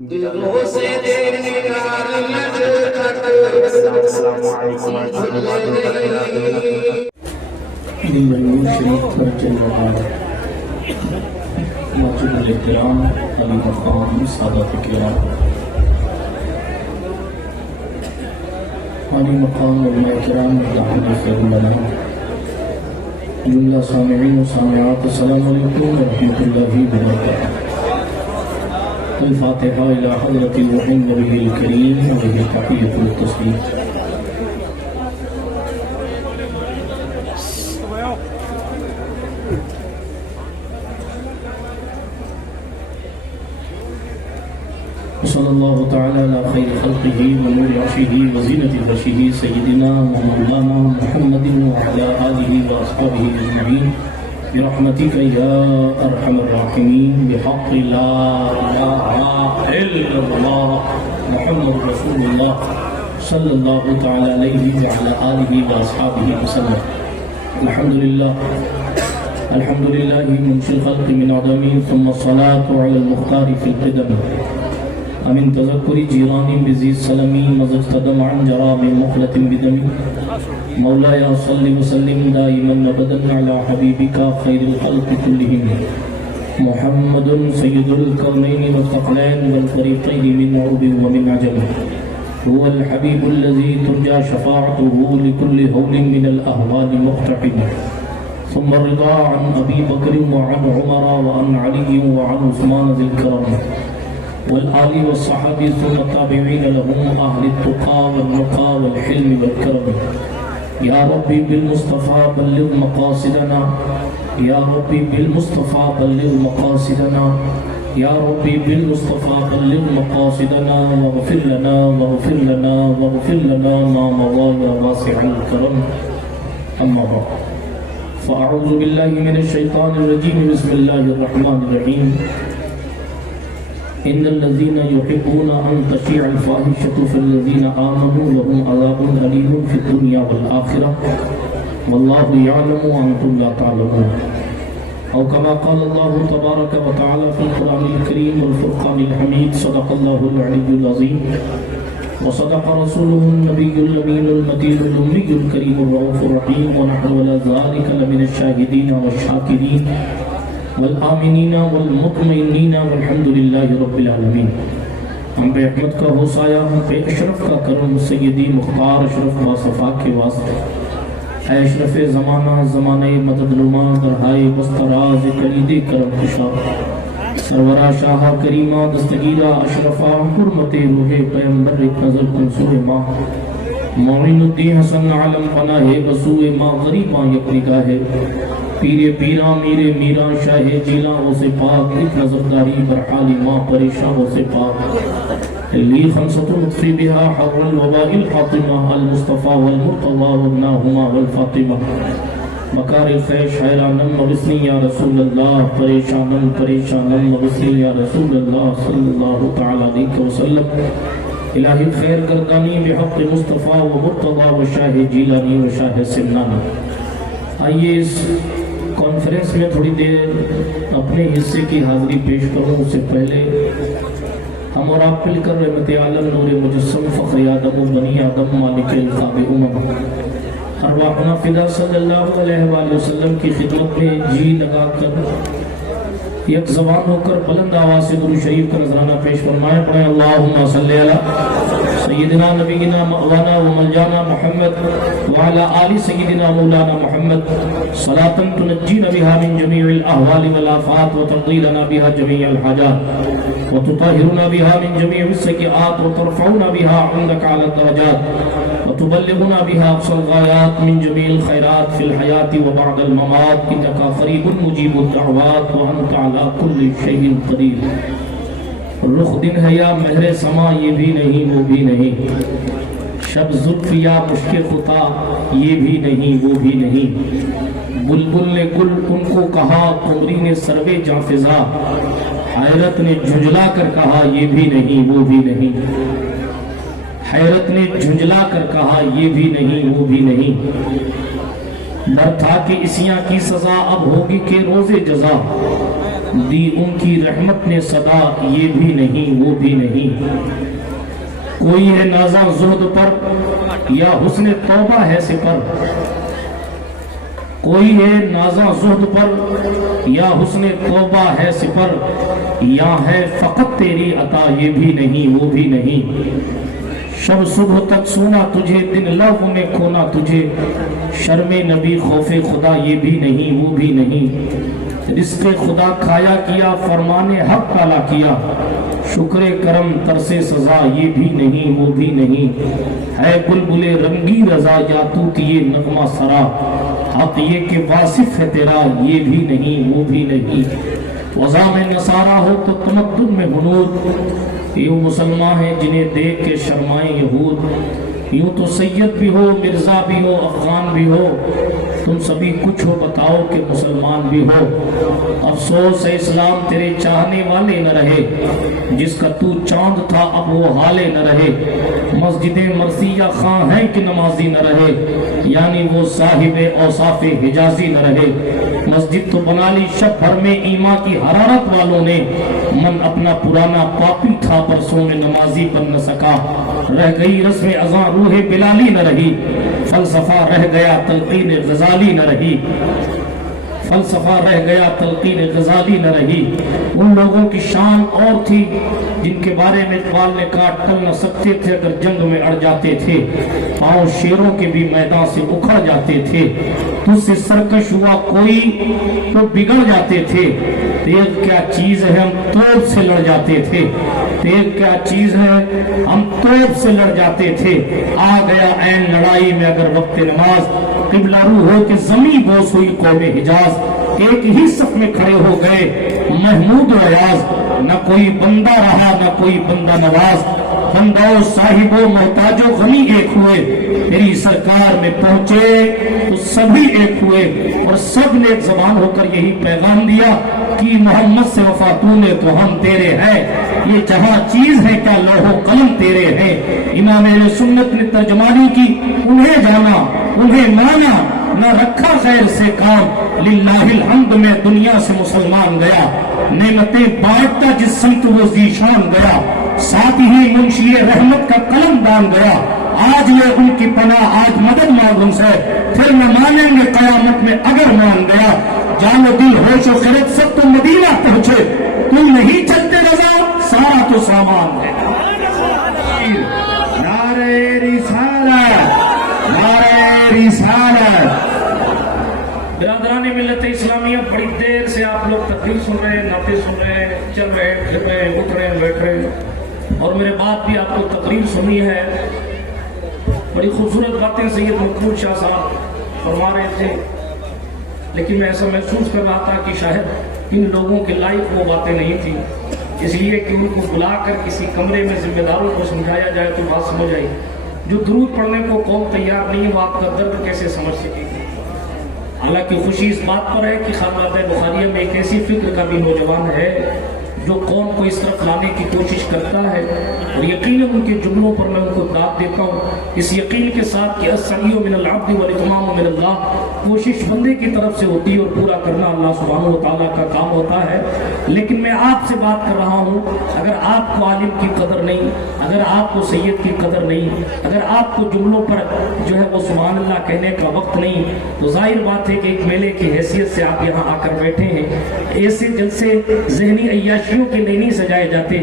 دلوں سے نگار لٹ کٹ السلام علیکم ورحمۃ اللہ وبرکاتہ۔ دلوں شریف پر چل رہا ہے مسجد الاحترام علی مقام سادات کرام، علی مقام علماء کرام داخل خیر اللہ، جملہ سامعین و سامعات السلام علیکم ورحمۃ اللہ وبرکاتہ۔ الفاتحہ الی حضرت الوحی النبی الکریم وعلیہ تحیۃ التسلیم۔ صلی اللہ تعالی علی خیر خلقہ ونور عرشہ وزینۃ عرشہ سیدنا مولانا محمد وعلی آلہ واصحابہ اجمعین برحمتک یا ارحم الراحمین بحق لا الہ الا اللہ محمد رسول اللہ صلی اللہ تعالی علیہ وعلی آلہ واصحابہ وسلم۔ الحمدللہ منشی الخلق من عدم ثم الصلاة علی المختار فی القدم، امن تذکر جیرانی بزی سلمی مزج تدم عن جراب مخلط بدمی، مولایا صلی وسلم دائما ابدا علی حبیبکا خیر الخلق کلہم، محمد سید الکونین والثقلین والفریقین من عرب ومن عجم، هو الحبیب الذی ترجى شفاعته لكل هول من الاهوال مقتحم، ثم الرضا عن ابی بکر وعن عمر وعن علی وعن عثمان ذی الکرم والآل والصحابی ثم التابعین لهم اہل التقى والنقى والحلم والکرم۔ یا ربی بالمصطفى بلغ مقاصدنا، یا ربی بالمصطفى بلغ مقاصدنا، یا ربی بالمصطفى بلغ مقاصدنا، واغفر لنا واغفر لنا واغفر لنا ما مضى يا واسع الكرم۔ اما بعد فاعوذ باللہ من الشیطان الرجیم، بسم اللہ الرحمن الرحیم۔ ان الذين يحبون ان تشيع الفاحشة في الذين آمنوا لهم عذاب أليم في الدنيا والآخرة والله يعلم وأنتم لا تعلمون، أو كما قال الله تبارك وتعالى في القرآن الكريم والفرقان الحميد، صدق الله العلي العظيم وصدق رسوله النبي الأمين المكين الأمي الكريم الرؤوف الرحيم، ونحن على ذلك لمن الشاهدين والشاكرين والآمنین والمطمئنین والحمد للہ رب العالمین۔ ہم بے احمد کا ہو سایہ، ہم بے اشرف کا کرم، سیدی مختار اشرف باصفا کے واسطے، اے اشرف زمانہ زمانہ مدد نما برہائے بستراز کلید کرم کشا، سرورہ شاہ کریمہ دستگیرہ اشرفہ حرمت روح پیمبر نظر کنسوہ ماہ، معین الدین حسن علم پناہ بسوء ماں غریباں یک نگاہ، پیر پیرا میرے میرا شاہ جیلا ہو سے پاک، ایک نظرداری برحالی ماں پریشاں ہو سے پاک، لی خمسط لطفی بہا حر الوباء الفاطمہ، المصطفیٰ والمرتضی والناہما والفاطمہ، مکار خیش حیرانم مغسنی یا رسول اللہ، پریشانم پریشانم مغسنی یا رسول اللہ صلی اللہ تعالیٰ علیہ وسلم۔ الہی خیر گردانی بحق مصطفیٰ و مرتضی و شاہ جیلانی و شاہ سمنانی۔ آئیے اس کانفرنس میں تھوڑی دیر اپنے حصے کی حاضری پیش کروں، اس سے پہلے ہم اور آپ مل کر رحمت عالم نور مجسم فخر آدم و بنی آدم مالک الخاب ارواحنا فدا صلی اللہ علیہ وآلہ وسلم کی خدمت میں جی لگا کر یک زبان ہو کر بلند آواز سے درود شریف کا نذرانہ پیش فرمائیں۔ پڑھیں اللہم صلی علی سیدنا نبینا مولانا و ملجانا محمد وعلى آل سیدنا مولانا محمد، صلاة تنجینا بها من جميع الاحوال والآفات وتقضی لنا بها جميع الحاجات وتطهرنا بها من جميع السیئات وترفعنا بها عندك على الدرجات وتبلغنا بها اقصى الغایات من جميع الخیرات في الحیاة وبعد الممات، انك قریب مجیب الدعوات وانت على كل شيء قدیر۔ رخ دن ہے یا مہر سما، یہ بھی نہیں وہ بھی نہیں، شب زلف یا مشک خطا، یہ بھی نہیں وہ بھی نہیں، بلبل نے گل ان کو کہا، قمری نے سروے جاں فضا، حیرت نے جھنجلا کر کہا یہ بھی نہیں وہ بھی نہیں، حیرت نے جھنجلا کر کہا یہ بھی نہیں وہ بھی نہیں، ڈر تھا کہ اسیاں کی سزا اب ہوگی کہ روز جزا، دی ان کی رحمت نے صدا یہ بھی نہیں وہ بھی نہیں. کوئی ہے نازاں زہد پر یا حسن توبہ ہے سپر. کوئی ہے نازاں زہد پر یا حسن توبہ ہے سپر. یا ہے فقط تیری عطا یہ بھی نہیں وہ بھی نہیں. شب صبح تک سونا تجھے دن لہو میں کھونا تجھے. شرم نبی خوف خدا یہ بھی نہیں وہ بھی نہیں. رزق خدا کھایا کیا فرمان حق تالا کیا. شکر کرم ترس سزا یہ بھی نہیں وہ بھی نہیں. ہے بلبل رنگی رضا یا طوطی نغمہ سرا. حق یہ کہ واصف ہے تیرا یہ بھی نہیں وہ بھی نہیں. وضع میں نصارہ ہو تو تمدن میں ہنود. یوں مسلمان ہیں جنہیں دیکھ کے شرمائیں یہود. یوں تو سید بھی ہو مرزا بھی ہو افغان بھی ہو. تم سبھی کچھ ہو بتاؤ کہ مسلمان بھی ہو. افسوس ہے اسلام تیرے چاہنے والے نہ رہے. جس کا تو چاند تھا اب وہ حالے نہ رہے. مسجد مرثیہ خواہ ہیں کہ نمازی نہ رہے. یعنی وہ صاحب اوصاف حجازی نہ رہے. مسجد تو بنا لی شب بھر میں ایمان کی حرارت والوں نے. من اپنا پرانا پاپی تھا پرسوں میں نمازی بن نہ سکا. رہ گئی رسم اذاں روح بلالی نہ رہی. فلسفہ رہ گیا تلقین غزالی نہ رہی. فلسفہ رہ گیا تلقین غزالی نہ رہی. ان لوگوں کی شان اور تھی جن کے بارے میں اقبال نے کہا ٹل نہ سکتے تھے اگر جنگ میں اڑ جاتے تھے. پاؤں شیروں کے بھی میدان سے اکھڑ جاتے تھے. تجھ سے سرکش ہوا کوئی تو بگڑ جاتے تھے. تیغ کیا چیز ہے ہم توپ سے لڑ جاتے تھے. تیغ کیا چیز ہے ہم توپ سے لڑ جاتے تھے. آ گیا عین لڑائی میں اگر وقت نماز. قبلہ رو ہو کہ زمین بوس ہوئی قوم حجاز. ایک ہی صف میں کھڑے ہو گئے محمود و ایاز. نہ کوئی بندہ رہا نہ کوئی بندہ نواز. بندہ و صاحب و محتاج و غمی ایک ہوئے. میری سرکار میں پہنچے تو سبھی ایک ہوئے. اور سب نے ایک زبان ہو کر یہی پیغام دیا کہ محمد سے وفا تو نے تو ہم تیرے ہیں. یہ جہاں چیز ہے کیا لوح و قلم تیرے ہیں. امام اہل سنت نے ترجمانی کی انہیں جانا انہیں مانا نہ رکھا خیر سے کام. للہ الحمد میں دنیا سے مسلمان گیا. نعمتیں بانٹتا جس سمت وہ ذیشان گیا. ساتھ ہی منشی رحمت کا قلم دان گیا. آج یہ ان کی پناہ آج مدد مانگ ان سے. پھر نہ مانیں گے قیامت میں اگر مان گیا. جان و دل ہوش و خرد سب تو مدینہ پہنچے. تم نہیں چلتے رضا سارا تو سامان ہے. نعرہ رسالت نعرہ رسالت. برادران ملت اسلامیہ بڑی دیر سے آپ لوگ تقریر سن رہے ہیں نعتیں سن رہے ہیں چل رہے ہیں پھر رہے ہیں اٹھ رہے ہیں بیٹھ رہے ہیں اور میرے بعد بھی آپ کو تقریر سنی ہے. بڑی خوبصورت باتیں سید مقبول شاہ صاحب فرما رہے تھے. لیکن میں ایسا محسوس کر رہا تھا کہ شاید ان لوگوں کے لائق وہ باتیں نہیں تھی. اس لیے کہ ان کو بلا کر کسی کمرے میں ذمہ داروں کو سمجھایا جائے تو بات سمجھ آئی. جو درود پڑھنے کو قوم تیار نہیں وہ آپ کا درد کیسے سمجھ سکے گی. حالانکہ خوشی اس بات پر ہے کہ خانقاہ بخاریہ میں ایک ایسی فکر کا بھی نوجوان ہے جو قوم کو اس طرف لانے کی کوشش کرتا ہے. اور یقیناً ان کے جملوں پر میں ان کو داد دیتا ہوں اس یقین کے ساتھ کہ السعی من العبد والاتمام من اللہ. کوشش بندے کی طرف سے ہوتی ہے اور پورا کرنا اللہ سبحانہ و تعالیٰ کا کام ہوتا ہے. لیکن میں آپ سے بات کر رہا ہوں اگر آپ کو عالم کی قدر نہیں, اگر آپ کو سید کی قدر نہیں, اگر آپ کو جملوں پر جو ہے وہ سبحان اللہ کہنے کا وقت نہیں, تو ظاہر بات ہے کہ ایک میلے کی حیثیت سے آپ یہاں آ کر بیٹھے ہیں. ایسے جلسے ذہنی عیاشیوں کے لیے نہیں سجائے جاتے,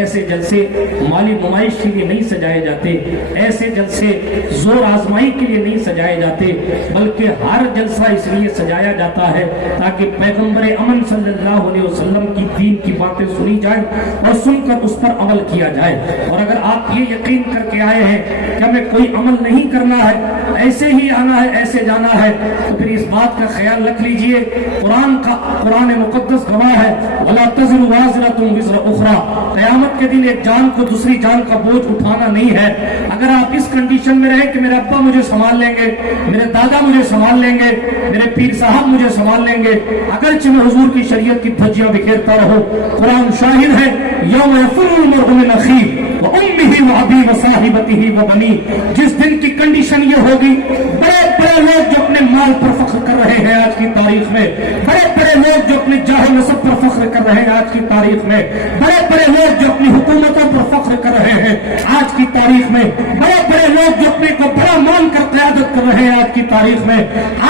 ایسے جلسے مالی نمائش کے لیے نہیں سجائے جاتے, ایسے جلسے زور آزمائی کے لیے نہیں سجائے جاتے, بلکہ ہر جلسہ اس لیے سجایا جاتا ہے تاکہ پیغمبر امن صلی اللہ علیہ وسلم کی دین کی باتیں سنی جائیں اور سن کر اس پر عمل کیا جائے. اور اگر آپ یہ یقین کر کے آئے ہیں کہ ہمیں کوئی عمل نہیں کرنا ہے, ایسے ہی آنا ہے ایسے جانا ہے, تو پھر اس بات کا خیال رکھ لیجئے قرآن مقدس گواہ ہے وَلَا تَزِرُ وَازِرَةٌ وِزْرَ أُخْرَى. قیامت کے دن ایک جان کو دوسری جان کا بوجھ اٹھانا نہیں ہے. اگر آپ اس کنڈیشن میں رہے کہ میرے ابا مجھے سنبھال لیں گے, میرے دادا مجھے سنبھال لیں گے, میرے پیر صاحب مجھے سنبھال لیں گے, اگرچہ میں حضور کی شریعت کی دھجیاں بکھیرتا رہو, قرآن شاہد ہے یوم یفر المرء من اخیہ وامہ وابیہ وصاحبتہ وبنیہ. جس دن کی کنڈیشن یہ ہوگی, بڑے بڑے لوگ جو اپنے مال پر فخر کر رہے ہیں آج کی تاریخ میں, بڑے بڑے لوگ جو اپنے جاہ و نسب پر فخر کر رہے ہیں آج کی تاریخ میں، بڑے بڑے لوگ جو اپنی حکومتوں پر فخر کر رہے ہیں آج کی تاریخ میں، بڑے بڑے لوگ جو اپنے کو بڑا مان کر قیادت کر رہے ہیں آج کی تاریخ میں،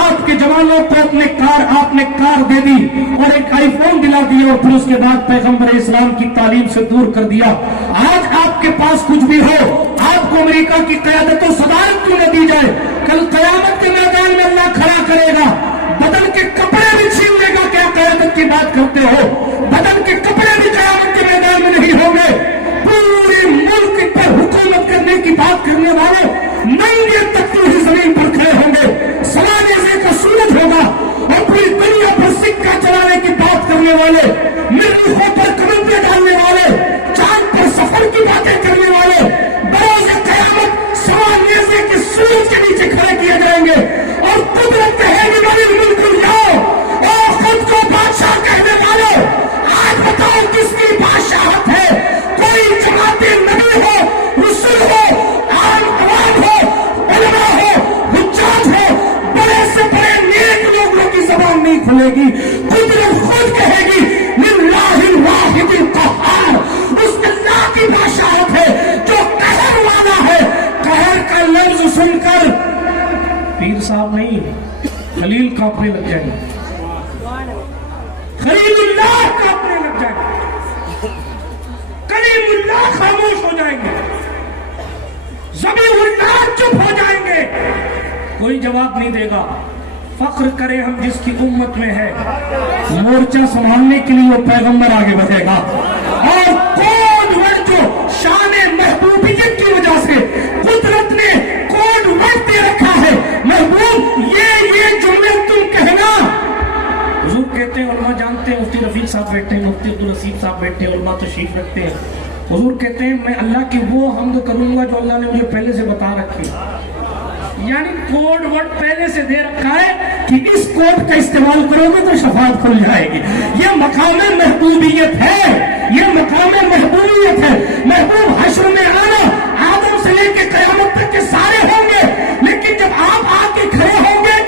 آپ کے جوانوں کو آپ نے کار دے دی اور ایک آئی فون دلا دیا اور پھر اس کے بعد پیغمبر اسلام کی تعلیم سے دور کر دیا۔ آج آپ کے پاس کچھ بھی ہو، آپ کو امریکہ کی قیادت و صدارت کیوں نہ دی جائے؟ کل قیامت کے میدان میں اللہ کھڑا کرے گا، بدن کے کپڑے بھی چھین لے گا۔ کیا قیادت کی بات کرتے ہو؟ بدن کے کپڑے بھی قیامت کے میدان میں نہیں ہوں گے۔ پورے ملک پر حکومت کرنے کی بات کرنے والے ننگے تختوں ہی زمین پر کھڑے ہوں گے، سلانے کا سورج ہوگا اور پوری دنیا پر سکہ چلانے کی بات کرنے والے، مریخوں پر قدم ڈالنے والے، چاند پر سفر کی باتیں کرنے والے بروز قیامت سلانے کے سورج کے نیچے کھڑے کیے جائیں گے اور قدرت کہے گی بڑی ملک جاؤ اور خود کو بادشاہ کہنے والے آج بتاؤ کس کی بادشاہت ہے؟ کوئی جماعت نبی ہو، رسول ہو، عام عوام ہو، علماء ہو، حجاج ہو، بڑے سے بڑے نیک لوگوں کی زبان نہیں کھلے گی، قدرت خود کہے گی للہ الواحد القہار، اس اللہ کی بادشاہت ہے جو قہر والا ہے۔ قہر کا لفظ سن کر پیر صاحب نہیں، خلیل کانپنے لگ جائیں گے، خلیل اللہ کانپنے لگ جائیں گے، کلیم اللہ خاموش ہو جائیں گے، ذبیح اللہ چپ ہو جائیں گے، کوئی جواب نہیں دے گا۔ فخر کرے ہم جس کی امت میں ہے، مورچہ سنبھالنے کے لیے وہ پیغمبر آگے بڑھے گا، اور کوڈ ورڈ جو شان محبوبیت کی وجہ سے قدرت نے کوڈ ورڈ دے رکھا ہے، محبوب یہ جملے تم کہنا۔ حضور کہتے ہیں، علماء جانتے ہیں، مفتی رفیق صاحب بیٹھے ہیں، مفتی عبدالرسید صاحب بیٹھے ہیں، علماء تشریف رکھتے ہیں، حضور کہتے ہیں میں اللہ کی وہ حمد کروں گا جو اللہ نے مجھے پہلے سے بتا رکھی، یعنی کوڈ ورڈ پہلے سے دے رکھا ہے کہ اس کوڈ کا استعمال کرو گے تو شفاعت کھل جائے گی۔ یہ مقام محبوبیت ہے، یہ مقام محبوبیت ہے۔ محبوب حشر میں آنا آدم سے لے کے قیامت تک کے سارے ہوں گے، لیکن جب آپ آ کے کھڑے ہوں گے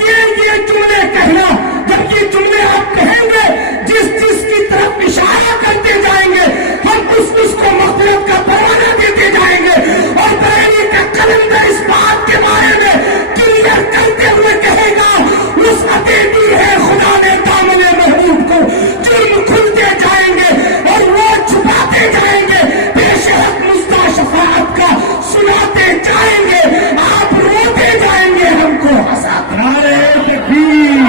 یہ جملے کہنا، جب یہ جملے آپ کہیں گے جس کی طرف اشارہ کرتے جائیں گے ہم اس کو مغفرت کا پروانہ دیتے جائیں گے، اور بریلی کا قلم اس بات کے بارے میں کلیئر کرتے ہوئے کہے گا وسعت دی ہے خدا نے دامن محبوب کو، جرم کھلتے جائیں گے اور وہ چھپاتے جائیں گے، پیش حق مستع شفاعت کا سناتے جائیں گے، آپ روتے جائیں گے، ہم کو ہنساتے۔ نعرہ تکبیر،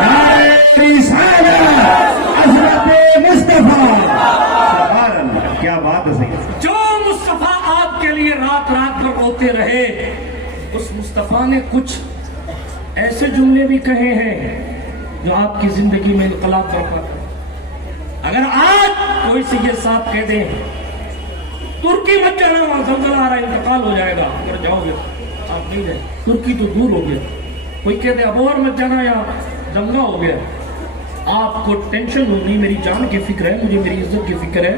نعرہ رسالت، حضرت مصطفیٰ، سبحان اللہ، کیا بات ہے۔ جو مصطفیٰ آپ کے لیے رات رات بھر روتے رہے، اس مصطفیٰ نے کچھ ایسے جملے بھی کہے ہیں جو آپ کی زندگی میں انقلاب برپا کریں۔ اگر آج کوئی سے یہ صاحب کہہ دیں ترکی مت جانا، وہاں زلزلہ آ رہا ہے، انتقال ہو جائے گا، اگر جاؤ گے آپ نہیں جائیں، ترکی تو دور ہو گیا۔ کوئی کہہ دے ابور مت جانا یا دنگا ہو گیا، آپ کو ٹینشن ہونی، میری جان کی فکر ہے، مجھے میری عزت کی فکر ہے،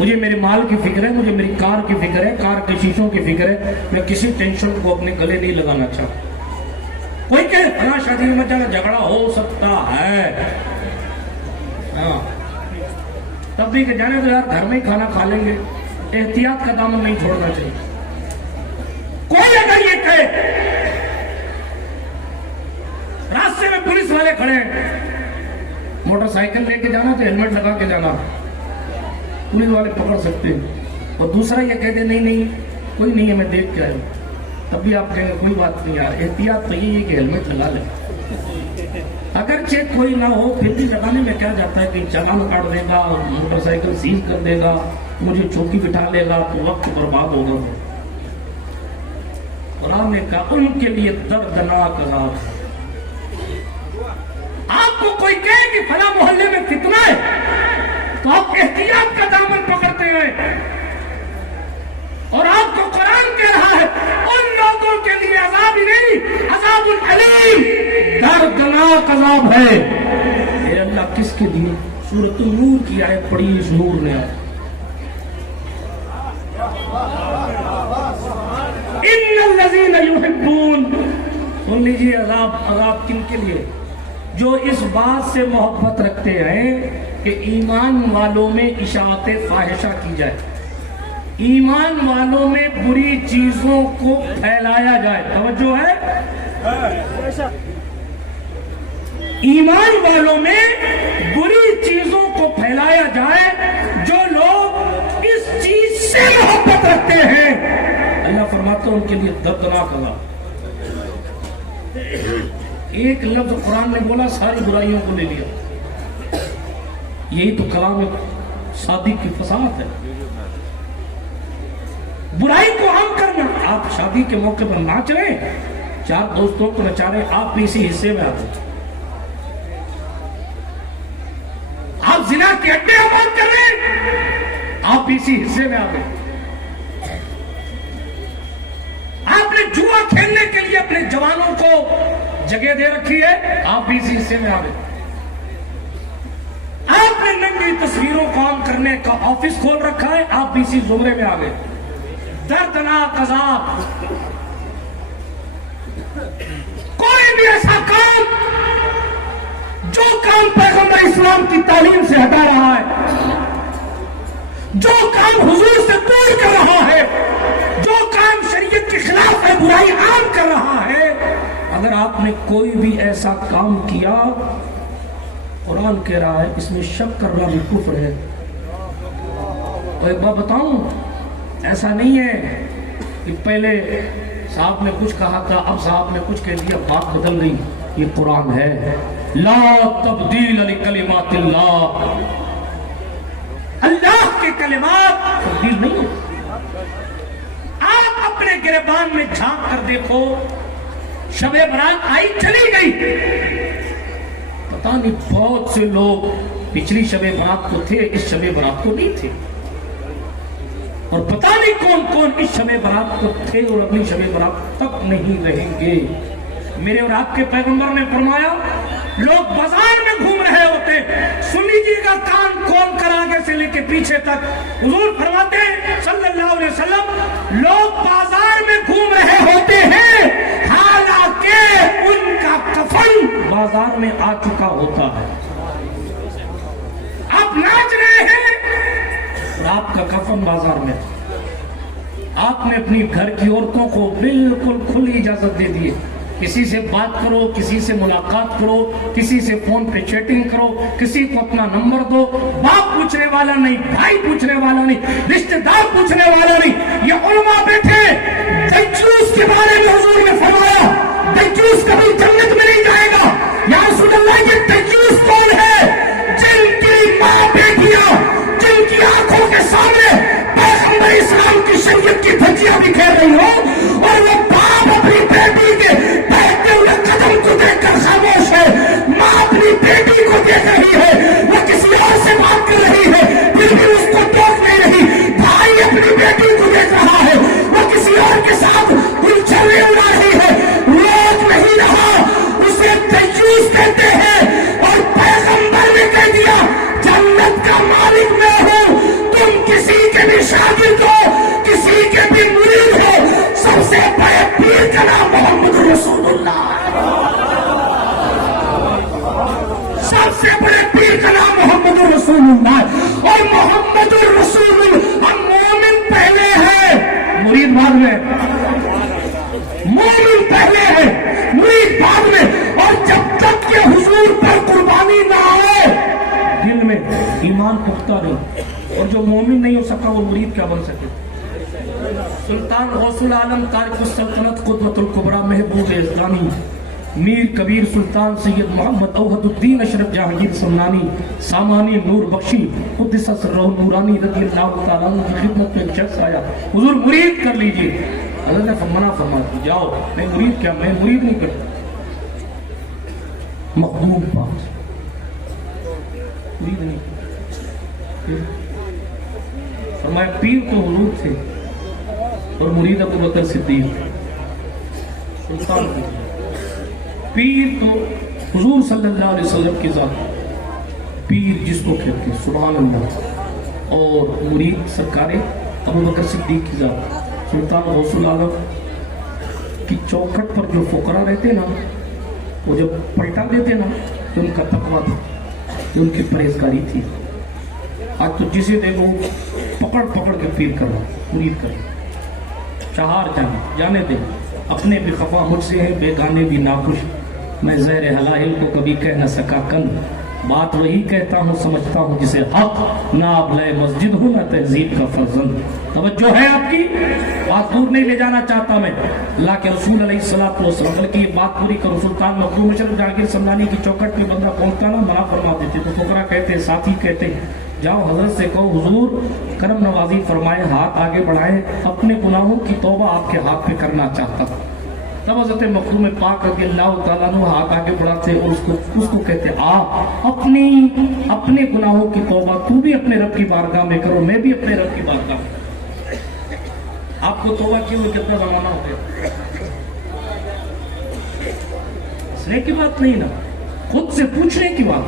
مجھے میرے مال کی فکر ہے، مجھے میری کار کی فکر ہے، کار کے شیشوں کی فکر ہے، میں کسی ٹینشن کو اپنے گلے نہیں لگانا چاہتا۔ کوئی کہے فلاں شادی میں جانا، جھگڑا ہو سکتا ہے، ہاں تب بھی کہ جانے تو یار گھر میں ہی کھانا کھا لیں گے، احتیاط کا دامن نہیں چھوڑنا چاہیے۔ کوئی اگر یہ کہے راستے میں پولیس والے کھڑے ہیں، موٹر سائیکل لے کے جانا تو ہیلمٹ لگا کے جانا، پولیس والے پکڑ سکتے ہیں، اور دوسرا یہ کہہ دے نہیں کوئی نہیں ہے میں دیکھ کے آیا ہوں، تب بھی آپ کہیں گے کوئی بات نہیں یار، احتیاط تو یہ ہے کہ ہیلمٹ لگا لیں۔ اگرچہ کوئی نہ ہو پھر بھی لگانے میں کیا جاتا ہے کہ چالان کاٹ دے گا، موٹر سائیکل سیز کر دے گا، مجھے چوکی بٹھا لے گا تو وقت برباد ہوگا۔ قرآن نے کہا ان کے لیے دردناک عذاب ہے۔ آپ کو کوئی کہے کہ فلاں محلے میں فتنہ ہے تو آپ احتیاط کا دامن پکڑتے ہیں، اور آپ کو قرآن کہہ رہا ہے ان لوگوں کے لیے عذاب ہی نہیں، عذاب العلیم، دردناک عذاب ہے۔ اے اللہ کس کے لیے؟ سورۃ النور کی آیت پڑھی، اس نور نے ان الذین یحبون، سن لیجیے عذاب کن کے لیے؟ جو اس بات سے محبت رکھتے ہیں کہ ایمان والوں میں اشاعت فاحشہ کی جائے، ایمان والوں میں بری چیزوں کو پھیلایا جائے. توجہ ہے؟ ایمان والوں میں بری چیزوں کو پھیلایا جائے. جو لوگ اس چیز سے محبت رکھتے ہیں اللہ فرماتا ہے ان کے لیے دردناک عذاب. ایک لفظ قرآن نے بولا ساری برائیوں کو لے لیا. یہی تو کلام صادق کی فصاحت ہے. برائی کو عام کرنا. آپ شادی کے موقع پر ناچ رہے ہیں، 4 دوستوں کو نچا رہے، آپ بھی اسی حصے میں آتے. آپ زنا کے اڈے آباد کر رہے ہیں، آپ بھی اسی حصے میں آتے. آپ نے جوا کھیلنے کے لیے اپنے جوانوں کو جگہ دے رکھی ہے، آپ بھی اسی حصے میں آتے. آپ نے ننگی تصویروں کو عام کرنے کا آفس کھول رکھا ہے، آپ بھی اسی زمرے میں آ گئے. دردناک عذاب. کوئی بھی ایسا کام جو کام پیغمبر اسلام کی تعلیم سے ہٹا رہا ہے، جو کام حضور سے دور کر رہا ہے، جو کام شریعت کے خلاف ہے، برائی عام کر رہا ہے، اگر آپ نے کوئی بھی ایسا کام کیا، قرآن کہہ رہا ہے اس میں شک کرنا بھی کفر ہے. اور ایک بات بتاؤں، ایسا نہیں ہے کہ پہلے صاحب نے کچھ کہا تھا اب صاحب نے کچھ کہہ دیا بات بدل گئی. یہ قرآن ہے. لا تبدیل لکلمات اللہ. اللہ کے کلمات تبدیل نہیں ہوتے. آپ اپنے گریبان میں جھانک کر دیکھو، شب برات آئی چلی گئی، پتہ نہیں بہت سے لوگ پچھلی شب برات کو تھے، اس شب برات کو نہیں تھے، اور پتہ نہیں کون کون اس شب برات کو تھے اور اگلی شب برات تک نہیں رہیں گے. میرے اور آپ کے پیغمبر نے فرمایا لوگ بازار میں گھوم رہے ہوتے، سن لیجیے گا کان کھول کر آگے سے لے کے پیچھے تک. حضور فرماتے ہیں صلی اللہ علیہ وسلم لوگ بازار میں گھوم رہے ہوتے ہیں حالانکہ ان کا کفن بازار میں آ چکا ہوتا ہے. آپ ناچ رہے ہیں، آپ کا کفن بازار میں. آپ نے اپنی گھر کی عورتوں کو بالکل کھلی اجازت دے دی. کسی سے بات کرو، کسی سے ملاقات کرو، کسی سے فون پہ چیٹنگ کرو، کسی کو اپنا نمبر دو. باپ پوچھنے والا نہیں، بھائی پوچھنے والا نہیں، رشتہ دار پوچھنے والا نہیں. یہ علماء بیٹھے دجوس کے بارے میں حضور نے فرمایا دجوس کبھی جنت میں نہیں جائے گا. یا رسول اللہ یہ دجوس کون ہے؟ جن کی ماں بیٹیاں، جن کی آنکھوں کے سامنے پیغمبر اسلام کی شریعت کی دھجیاں بکھیر رہی ہو، اور وہ باپ اپنی بیٹی کے بیٹھتے ہوئے قدم کو دیکھ کر خاموش ہے، ماں اپنی بیٹی کو دیکھ رہی ہے، وہ کسی اور سے بات کر رہی ہے پھر بھی اس کو ٹوک نہیں رہی. بھائی اپنی بیٹی کو دیکھ رہا ہے، وہ کسی اور کے ساتھ گلچھنے اڑا رہی ہے، روک نہیں رہا. اسے دجوس کہتے ہیں. اور پیغمبر نے کہہ دیا جنت کا مالک میں ہوں. تم کسی کے بھی شاگرد ہو، کسی کے بھی مرید ہو، سب سے بڑے پیر کا نام محمد رسول اللہ. سب سے بڑے پیر کا نام محمد رسول اللہ. اور محمد رسول اللہ. ہم مومن پہلے ہیں، مرید بعد میں. مومن پہلے ہے، مرید بعد میں. اور جب تک کہ حضور پر قربانی نہ آئے دل میں ایمان پختہ نہیں. اور جو مومن نہیں ہو سکا وہ مرید کیا بن سکے؟ سلطان غوث العالم تارک السلطنت قدوۃ الکبریٰ محبوب اسلامی میر کبیر سلطان سید محمد اوحد الدین اشرف جہانگیر سمنانی سامانی نور بخشی قدس سرہ نورانی رضی اللہ تعالیٰ عنہ کی خدمت میں شخص آیا. حضور مرید کر لیجئے. اللہ نے منع فرما دی جاؤ. میں مرید کیا، میں مرید نہیں کرتا. مخدوم بات مرید نہیں. فرمایا پیر تو حضور تھے اور مرید ابو بکر صدیق. سلطان پیر تو حضور صلی اللہ علیہ وسلم کی ذات. پیر جس کو کہتے ہیں سبحان اللہ. اور مرید سرکار ابو بکر صدیق کی ذات. سلطان غوث العالم کی چوکھٹ پر جو فقراء رہتے نا، وہ جب پلٹا دیتے نا تو ان کا تقویٰ تھا. یہ ان کی پرہیزگاری تھی. آج تو جسے دیکھو پکڑ پکڑ کے پیر کر رہا مرید کر رہا. چہار جانے دیں، اپنے بھی خفا مجھ سے ہیں، بیگانے بھی ناخوش. میں زہر حلائل کو کبھی کہہ نہ سکا کن، بات وہی کہتا ہوں سمجھتا ہوں جسے حق، نہ ابلۂ مسجد ہوں نہ تہذیب کا فرزند. توجہ ہے آپ کی، بات دور نہیں لے جانا چاہتا میں. اللہ کے رسول علیہ الصلوۃ والسلام بلکہ یہ بات پوری کرو. سلطان مخدوم مشرف جہانگیر سمنانی کی چوکٹ پہ بندہ پہنچتا نا منع فرما دیتے تو فقراء کہتے، ساتھی کہتے، جاؤ حضرت سے کہو حضور کرم نوازی فرمائے، ہاتھ آگے بڑھائے، اپنے گناہوں کی توبہ آپ کے ہاتھ پہ کرنا چاہتا. تب حضرت مخدوم پاک رضی اللہ تعالیٰ عنہ ہاتھ آگے بڑھاتے اور اس کو کہتے، اپنے گناہوں کی توبہ تو بھی اپنے رب کی بارگاہ میں کرو، میں بھی اپنے رب کی بارگاہ میں. آپ کو توبہ کیوں کتنا زمانہ ہو گیا؟ ہنسنے کی بات نہیں نا، خود سے پوچھنے کی بات.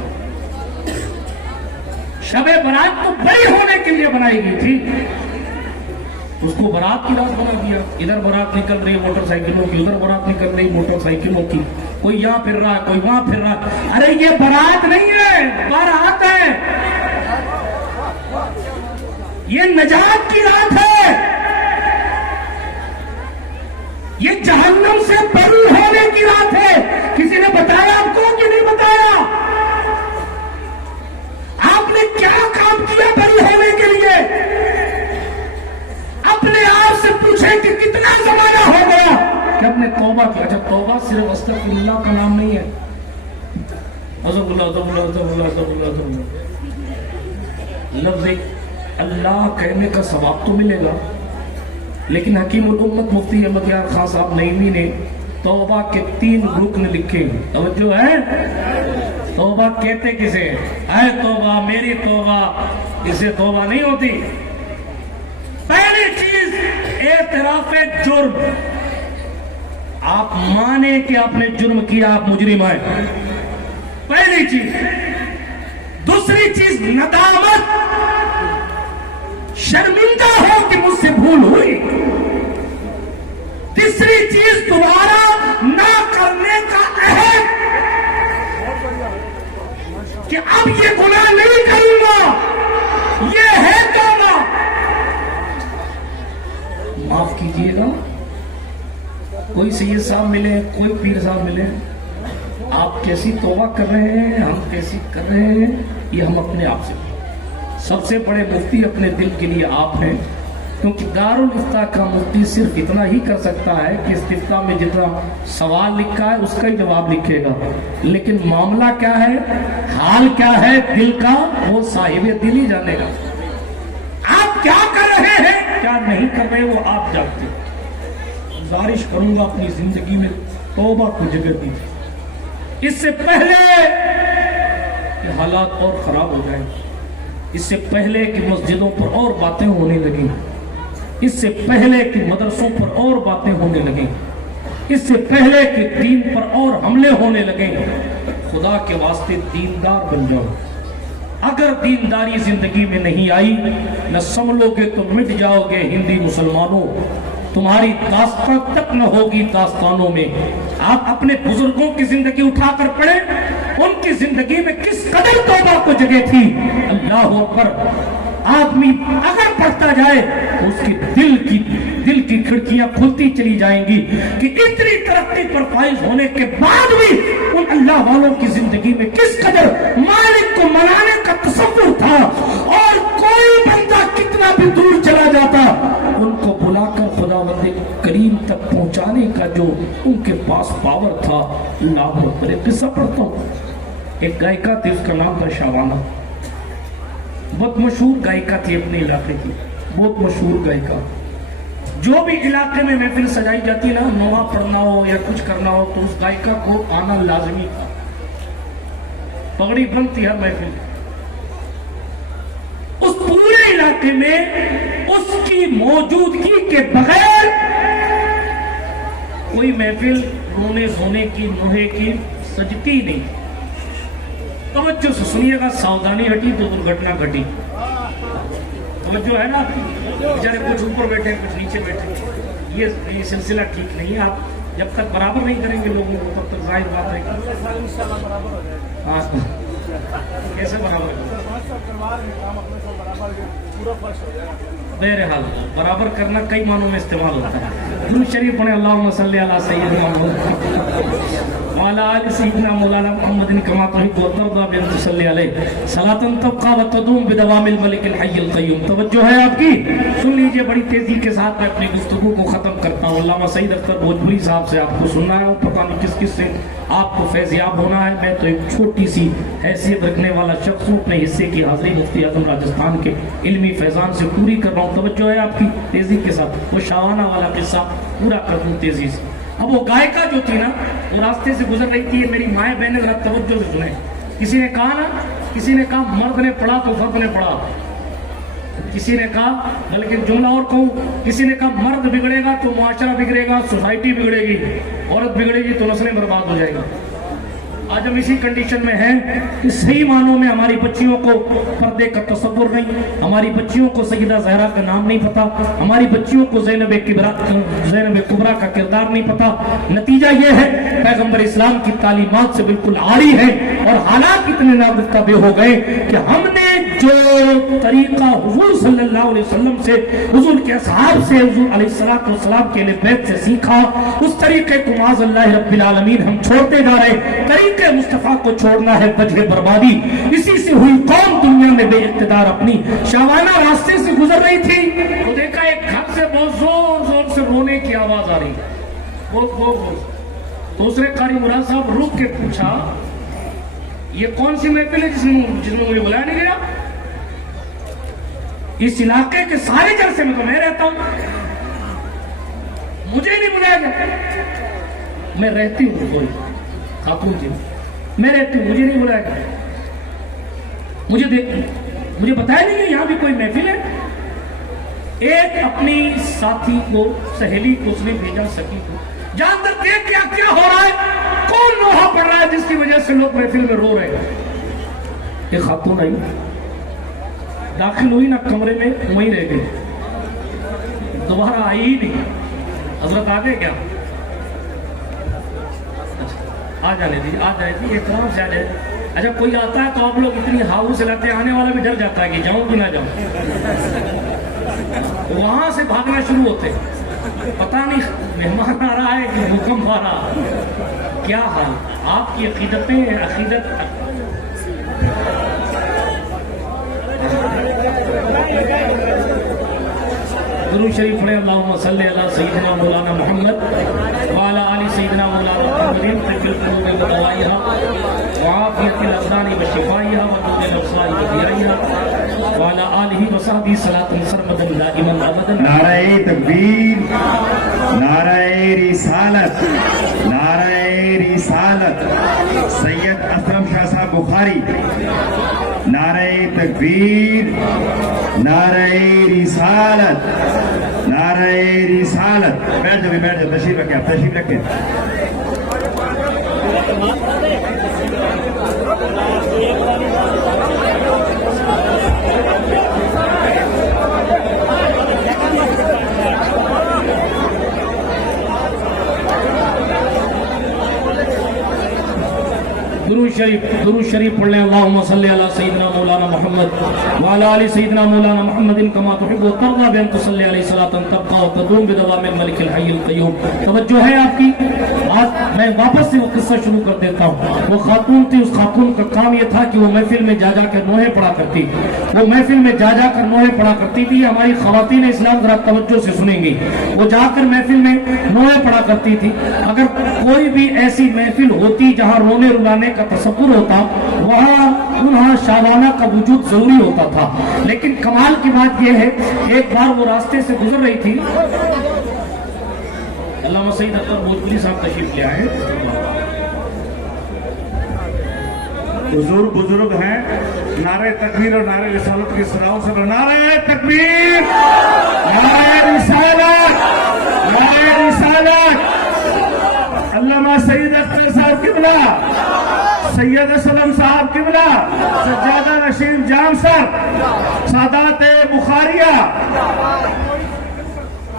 شب برات تو بڑی ہونے کے لیے بنائی گئی تھی، اس کو برات کی رات بنا دیا. ادھر برات نکل رہی موٹر سائیکلوں کی، ادھر برات نکل رہی موٹر سائیکلوں کی، کوئی یہاں پھر رہا ہے کوئی وہاں پھر رہا ہے. ارے یہ برات نہیں ہے، بارات ہے، یہ نجات کی رات ہے، یہ جہنم سے بری ہونے کی رات ہے. کسی نے بتایا آپ کو کہ نہیں بتایا؟ آپ نے کیا کام کیا بری ہونے کے لیے؟ اپنے آپ سے پوچھیں کہ کتنا زمانہ ہو گیا کہ ہم نے توبہ کیا. اچھا توبہ صرف استغفر اللہ کا نام نہیں ہے. لفظ اللہ کہنے کا ثواب تو ملے گا، لیکن حکیم الامت مفتی احمد یار خان صاحب نعیمی نے توبہ کے 3 رکن لکھے. توجہ ہے؟ توبہ کہتے کسے؟ اے توبہ میری توبہ، اسے توبہ نہیں ہوتی. پہلی چیز اعتراف جرم، آپ مانیں کہ آپ نے جرم کیا، آپ مجرم ہیں، پہلی چیز. دوسری چیز ندامت، شرمندہ ہو کہ مجھ سے بھول ہوئی. تیسری چیز دوبارہ نہ کرنے کا عہد کہ اب یہ گناہ نہیں کروں گا، یہ ہے توبہ. معاف کیجئے گا، کوئی سید صاحب ملے، کوئی پیر صاحب ملے، آپ کیسی توبہ کر رہے ہیں، ہم کیسی کر رہے ہیں، یہ ہم اپنے آپ سے. سب سے بڑے مفتی اپنے دل کے لیے آپ ہیں، کیونکہ دارالافتاء کا مفتی صرف اتنا ہی کر سکتا ہے کہ استفتاء میں جتنا سوال لکھا ہے اس کا ہی جواب لکھے گا، لیکن معاملہ کیا ہے، حال کیا ہے دل کا، وہ صاحب دل ہی جانے گا. آپ کیا کر رہے ہیں کیا نہیں کر رہے وہ آپ جانتے. گزارش کروں گا اپنی زندگی میں توبہ کو جگہ دیجیے، اس سے پہلے کہ حالات اور خراب ہو جائیں، اس سے پہلے کہ مسجدوں پر اور باتیں ہونے لگیں، اس سے پہلے کہ مدرسوں پر اور باتیں ہونے لگیں، اس سے پہلے کہ دین پر اور حملے ہونے لگیں، خدا کے واسطے دیندار بن جاؤ. اگر دینداری زندگی میں نہیں آئی، نہ سنبھلو گے تو مٹ جاؤ گے ہندی مسلمانوں، تمہاری داستان تک نہ ہوگی داستانوں میں. آپ اپنے بزرگوں کی زندگی اٹھا کر پڑھیں، ان کی زندگی میں کس قدر توبہ کو جگہ تھی. اللہ اکبر. آدمی اگر پڑھتا جائے تو اس کی دل کی کھڑکیاں کھلتی چلی جائیں گی کہ اتنی ترقی پر فائز ہونے کے بعد بھی ان اللہ والوں کی زندگی میں کس قدر مالک کو منانے کا تصور تھا، اور کوئی بندہ کتنا بھی دور چلا جاتا ان کو بلا کر خداوند کریم تک پہنچانے کا جو ان کے پاس پاور تھا. اللہ اکبر. قصہ پڑھتا ہوں. ایک گائکا تھی، اس کا نام تھا شابانہ، بہت مشہور گائکا تھی اپنے علاقے کی، بہت مشہور گائکا. جو بھی علاقے میں محفل سجائی جاتی نا، نواں پڑھنا ہو یا کچھ کرنا ہو تو اس گائکا کو آنا لازمی تھا. پگڑی بند تھی ہر محفل. اس پورے علاقے میں اس کی موجودگی کے بغیر کوئی محفل رونے دھونے کی نوحے کی سجتی نہیں. توجہ سے سنیے گا، ساودھانی ہٹی تو درگھٹنا گھٹی. توجہ ہے نا، بیچارے کچھ اوپر بیٹھے کچھ نیچے بیٹھے، یہ سلسلہ ٹھیک نہیں ہے. آپ جب تک برابر نہیں کریں گے لوگوں کو تب تک ظاہر بات ہے. کیسے برابر؟ بہرحال برابر کرنا کئی معنوں میں استعمال ہوتا ہے. درود شریف پڑھیں اللہم صلی علی سیدنا محمد وعلی آل سیدنا مولانا محمد کما تحب وترضى بأن تصلی علیہ صلاۃ تبقى وتدوم بدوام الملک الحی القیوم. توجہ ہے آپ کی؟ سن لیجئے بڑی تیزی کے ساتھ میں اپنی گفتگو کو ختم کرتا ہوں. علامہ سعید اختر بھوجپوری صاحب سے آپ کو سننا ہے, پتہ نہیں کس کس سے آپ کو فیضیاب ہونا ہے. میں تو ایک چھوٹی سی حیثیت رکھنے والا شخص ہوں, اپنے حصے کی حاضری مفتی اعظم راجستھان کے علمی فیضان سے پوری کر رہا ہوں. توجہ ہے آپ کی تیزی کے ساتھ. وہ شاوانہ والا قصہ پورا کر دوں تیزی سے. اب وہ گائکا جو تھی نا, وہ راستے سے گزر رہی تھی. میری مائیں بہنیں ذرا توجہ سے سنیں. کسی نے کہا نا, کسی نے کہا مرد نے پڑھا تو فرد نے پڑھا. کسی نے کہا, بلکہ جملہ اور کہوں, کسی نے کہا مرد بگڑے گا تو معاشرہ بگڑے گا, سوسائٹی بگڑے گی, عورت بگڑے گی تو نسلیں برباد ہو جائے گی. آج ہم اسی کنڈیشن میں ہیں کہ صحیح معنوں میں ہماری بچیوں کو پردے کا تصور نہیں, ہماری بچیوں کو سیدہ زہرا کا نام نہیں پتا, ہماری بچیوں کو زینب کبریٰ کا کردار نہیں پتا. نتیجہ یہ ہے پیغمبر اسلام کی تعلیمات سے بالکل عاری ہے, اور حالات اتنے ناگفتہ بے ہو گئے کہ ہم نے جو طریقہ حضور صلی اللہ علیہ وسلم سے, حضور کے اصحاب سے, حضور علیہ السلام کے بیت سے سیکھا, اس طریقے کو معاذ اللہ رب العالمین ہم چھوڑتے جا رہے. طریقے مصطفیٰ کو چھوڑنا ہے وجہ بربادی. اسی سے ہوئی قوم دنیا میں بے اقتدار. اپنی شاوانہ راستے سے گزر رہی تھی تو دیکھا ایک گھر سے بہت زور زور سے رونے کی آواز آ رہی, بہت بہت. دوسرے قاری مراد صاحب رک کے پوچھا, یہ کون سی محفل ہے جس میں مجھے بلایا نہیں گیا؟ اس علاقے کے سارے جلسے میں تو میں رہتا ہوں, مجھے نہیں بلایا گیا. میں رہتی ہوں, کوئی خاتون جی میں رہتی ہوں, مجھے نہیں بلایا گیا. مجھے بتایا نہیں ہے یہاں بھی کوئی محفل ہے. ایک اپنی ساتھی کو, سہیلی کو اس نے بھیجا, سکی کو, جان تک دیکھ کیا ہو رہا ہے, کون لوہا پڑ رہا ہے جس کی وجہ سے لوگ محفل میں رو رہے ہیں. ایک خاتون آئی, داخل ہوئی نا کمرے میں, وہیں رہ گئی, دوبارہ آئی ہی نہیں. حضرت آ گئے کیا؟ آ جانے دی, آ جائے گی, احترام سے آ جائے. اچھا کوئی آتا ہے تو آپ لوگ اتنی ہاؤ سے لاتے ہیں, آنے والا بھی ڈر جاتا ہے کہ جاؤں کہ نہ جاؤں. وہاں سے بھاگنا شروع ہوتے, پتہ نہیں مہمان آ رہا ہے کہ حکم آ رہا. کیا حال آپ کی عقیدت درود شریف پڑھیں اللہم صلی علی سیدنا مولانا محمد وعلی آل سیدنا مولانا محمد طب القلوب ودوائیہا وعافیت الابدان وشفائیہا ونور الابصار وضیائیہا وعلی آلہ وصحبہ صلاۃ سرمدا دائما ابدا. نعرہ تکبیر, نعرہ رسالت, نعرہ رسالت. سید اسلم شاہ صاحب بخاری. نعرہ تکبیر, نعرہ رسالت, نعرہ رسالت. بیٹھ جاؤ, تشریف رکھیں, آپ تشریف رکھیں. درود شریف پڑھ لیں اللہم صلی علی سیدنا مولانا محمد وعلی آل سیدنا مولانا محمد کما تحب وترضى بأن تصلی علیہ صلاۃ تبقى وتدوم بدوام الملک الحی القیوم. توجہ ہے آپ کی؟ آج میں واپس سے وہ قصہ شروع کر دیتا ہوں. وہ خاتون تھی, اس خاتون کا کام یہ تھا کہ وہ محفل میں جا کر نوحے پڑھا کرتی. وہ محفل میں جا کر نوحے پڑھا کرتی تھی. ہماری خواتین اسلام ذرا توجہ سے سنیں گی. وہ جا کر محفل میں نوحے پڑھا کرتی تھی. اگر کوئی بھی ایسی محفل ہوتی جہاں رونے رلانے کا تصور ہوتا, وہاں شاوانہ کا وجود ضروری ہوتا تھا. لیکن کمال کی بات یہ ہے, ایک بار وہ راستے سے گزر رہی تھی. علامہ سعید اختر بھوجپوری صاحب تشریف لے آئے. حضور بزرگ ہیں, نعرہ تکبیر اور نعرہ رسالت کی صداؤں سے نعرہ تکبیر, نعرہ رسالت, نعرہ رسالت. علامہ سعید اختر صاحب قبلہ, سید اسلم صاحب قبلہ, سجادہ رشید جام صاحب, سادات بخاریہ.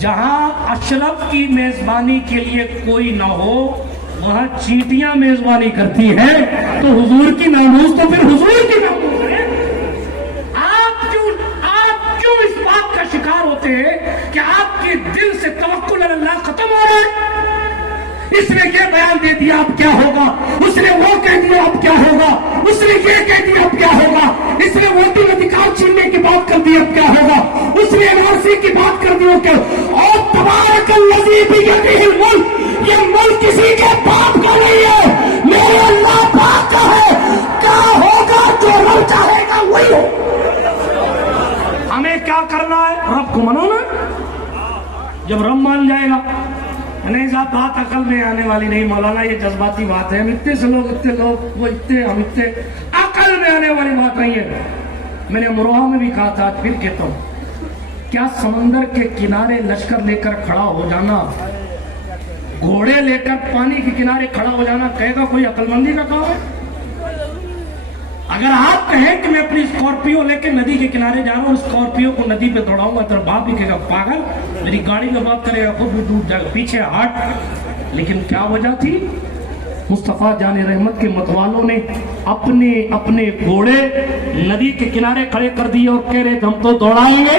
جہاں اشرف کی میزبانی کے لیے کوئی نہ ہو وہاں چیٹیاں میزبانی کرتی ہیں تو حضور کی ناموز تو پھر حضور کی ناموز ہے۔ آپ کیوں اس بات کا شکار ہوتے ہیں کہ آپ کے دل سے توکل علی اللہ ختم ہو رہا ہے؟ اس نے یہ بیان دے دیا اب کیا ہوگا، اس نے وہ کہہ دیا اب کیا ہوگا، اس نے یہ کہہ دیا اب کیا ہوگا، اس نے ووٹنگ ادھیکار چھیننے کی بات کر دی اب کیا ہوگا، اس نے NRC کی بات کر دی اور تبارک الذی بیدہ الملک، یہ ملک کسی کے باپ کا نہیں ہے، میرے اللہ پاک کا ہے، کیا ہوگا جو رب چاہے گا وہی ہو۔ ہمیں کیا کرنا ہے؟ رب کو منانا۔ جب رب مان جائے گا نہیں صاحب بات عقل میں آنے والی نہیں مولانا، یہ جذباتی بات ہے، ہم اتنے لوگ وہ اتنے ہم اتنے، عقل میں آنے والی بات نہیں ہے۔ میں نے امروہہ میں بھی کہا تھا، آج پھر کہتا ہوں، کیا سمندر کے کنارے لشکر لے کر کھڑا ہو جانا، گھوڑے لے کر پانی کے کنارے کھڑا ہو جانا کہے گا کوئی عقل مندی کا کام ہے؟ اگر آپ کہیں کہ میں اپنی اسکارپیو لے کے ندی کے کنارے جا رہا ہوں، اسکارپیو کو ندی پہ دوڑاؤں گا، تیرا باپ بھی کہے گا پاگل، میری گاڑی میں بات کرے گا، خود بھی ڈوب جائے گا، پیچھے ہٹ۔ لیکن کیا وجہ تھی؟ مصطفیٰ جان رحمت کے متوالوں نے اپنے گھوڑے ندی کے کنارے کھڑے کر دیے اور کہہ رہے ہم تو دوڑائیں گے۔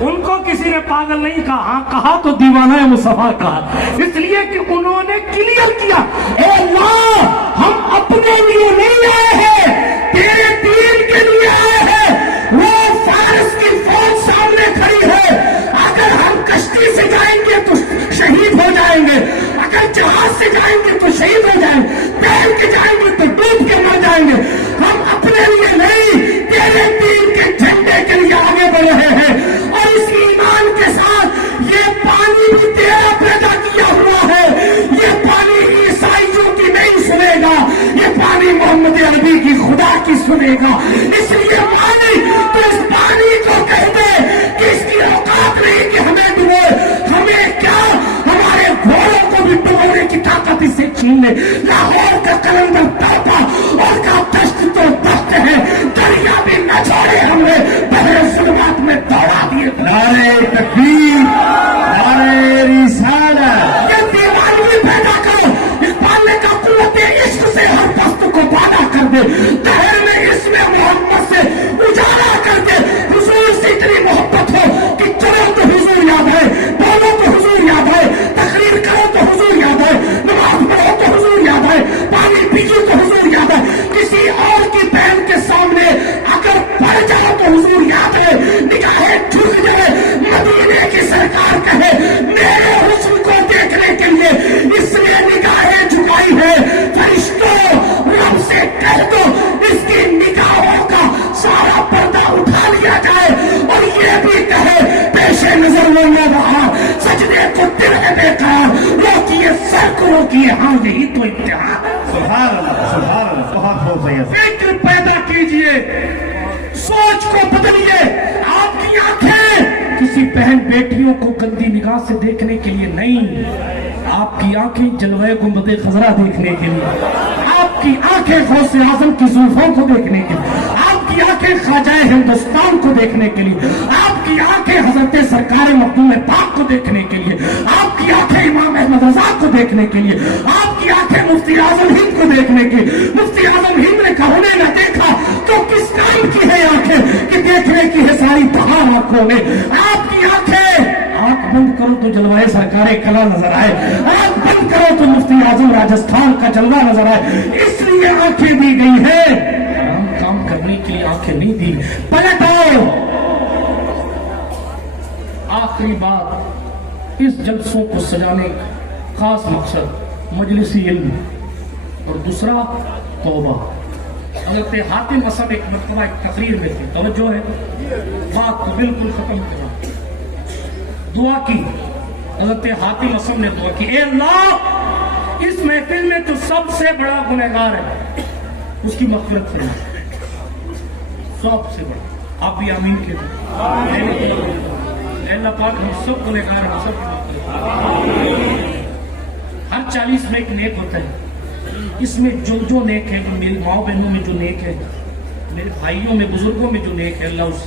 ان کو کسی نے پاگل نہیں کہا، ہاں کہا تو دیوانہ مصطفیٰ کہا، اس لیے کہ انہوں نے کلیئر کیا، اے اللہ ہم اپنے لیے نہیں آئے ہیں، تیرے دین کے لیے آئے ہیں۔ وہ فارس کی فوج سامنے کھڑی ہے، اگر ہم کشتی سے جائیں گے تو شہید ہو جائیں گے، اگر جہاز سے جائیں گے تو شہید ہو جائیں گے، تیر کے جائیں گے تو ڈوب کے مر جائیں گے۔ ہم اپنے لیے نہیں تیرے دین کے جھنڈے کے لیے آگے بڑھ رہے ہیں، اور اس ایمان کے ساتھ یہ پانی بھی تیرا پیدا کیا ہوا ہے، یہ پانی عیسائیوں کی نہیں سنے گا، یہ پانی محمد عربی کی خدا کی سنے گا۔ اس لیے پانی تو اس پانی کو کہہ دے کہ اس کی اوقات نہیں کہ ہمیں ڈبوئے، ہمیں کیا ہمارے گھوڑوں کو بھی ڈبونے کی طاقت اس سے چھین لے۔ لاہور کا قلندر تڑپا اور کا دشت تو دشت ہے، دریا بھی نہ چھوڑے ہمیں، بحر ظلمات میں دوڑا دیے۔ نعرہ تکبیر، نعرہ رسالت۔ یہ دیوانگی پیدا کرو، اس پالنے کا قوت عشق سے ہر پست کو بادا کر دے، دہر میں اس میں محمد سے اجالا کر دے، حضور سے اتنی محبت ہو کہ چلو تو حضور یاد ہے، بولو تو حضور یاد ہے، تقریر کرو تو حضور یاد ہے، نماز پڑھو تو حضور یاد ہے، پانی پیجو تو حضور یاد ہے، کسی اور کی بہن کے سامنے اگر پڑ جاؤ تو حضور یاد ہے، نگاہیں جھک جائے، مدینے کی سرکار کہے میرے حسن کو دیکھنے کے لیے اس نے نگاہیں جھکائی ہے، فرشتوں رب سے کہہ دو اس کی نگاہوں کا سارا پردہ اٹھا لیا جائے، اور یہ بھی کہے پیش نظر وہ نہ رہا، سجدے کو دل میں بے قرار، روکیے سر کو روکیے، ہاں یہی تو امتحان۔ سبحان اللہ، سبحان اللہ، بہت خوب ہے۔ فکر پیدا کیجئے، سوچ کو بدلیے۔ آپ کی آنکھیں کسی بہن بیٹیوں کو گندی نگاہ سے دیکھنے کے لیے نہیں، آپ کی آنکھیں جلوہ گنبد خضرا دیکھنے کے لیے، آپ کی آنکھیں غوث اعظم کی زلفوں کو دیکھنے کے لیے، آپ کی آنکھیں خواجہ ہندوستان کو دیکھنے کے لیے، آپ کی آنکھیں حضرت سرکار مخدوم پاک کو دیکھنے کے لیے، آپ کی آنکھیں امام احمد رضا کو دیکھنے کے لیے، آپ کی آنکھیں مفتی اعظم ہند کو دیکھنے کے لیے۔ مفتی اعظم ہند نے کہا انہیں نہ دیکھا تو کس ٹائم کی ہے آنکھیں کہ دیکھنے کی ہے ساری بہار آنکھوں میں۔ آپ کی آنکھیں، آنکھ بند کرو تو جلوائے سرکار کلا نظر آئے، آنکھ بند کرو تو مفتی اعظم راجستھان کا جلوہ نظر آئے، اس لیے آنکھیں دی گئی ہے، ہم کام کرنے کے لیے آنکھیں نہیں دی۔ پلٹ آؤ۔ آخری بات، اس جلسوں کو سجانے کا خاص مقصد مجلسی علم، اور دوسرا توبہ۔ حضرت حاتم اسم ایک مرتبہ ایک تقریر میں تھے، توجہ ہے، بات کو بالکل ختم کرا، دعا کی۔ حضرت حاتم اسم نے دعا کی، اے اللہ اس محفل میں جو سب سے بڑا گنہگار ہے اس کی مغفرت کرنا، سب سے بڑا۔ آپ بھی آمین کہتے ہیں، اللہ پاک ہم سب گنہگار ہیں، سب کی مغفرت۔ ہر 40 میں ایک نیک ہوتا ہے، اس میں جو نیک ہے، میری ماں بہنوں میں جو نیک ہے، میرے بھائیوں میں بزرگوں میں جو نیک ہے، اللہ اس